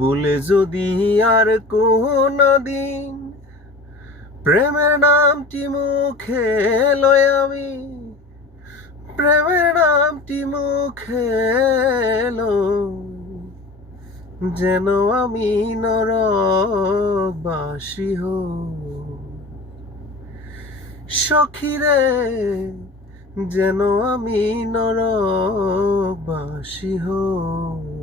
বলে যদি আর কোনদিন প্রেমের নামটি মুখে লই আমি, প্রেমের নামটি মুখে লই, যেন আমি নরকবাসী হই। সখীরে, যেন আমি নরকবাসী হই।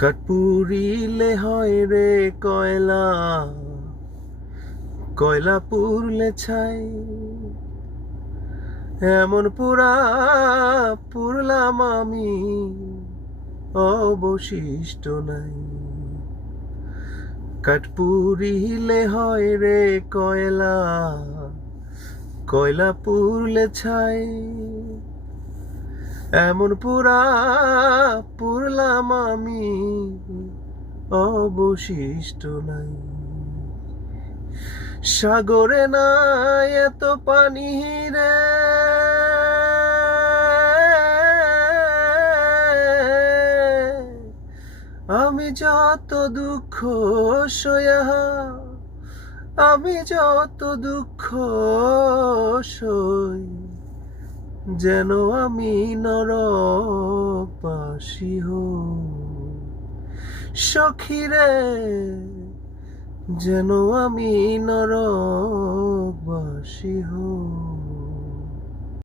কাঠ পুড়িলে হয় রে কয়লা, কয়লা পুড়লে ছাই, এমন পুরা পুরলাম আমি, অবশিষ্ট নাই। কাঠ পুড়িলে হয় রে কয়লা, কয়লা পুড়লে ছাই, এমন পুরা পুরলাম আমি, অবশিষ্ট নাই। সাগরে নাই এত পানি রে, আমি যত দুঃখ সয়া, আমি যত দুঃখ সই, যেন আমি নরকবাসী হই। সখীরে, যেন আমি নরকবাসী হই।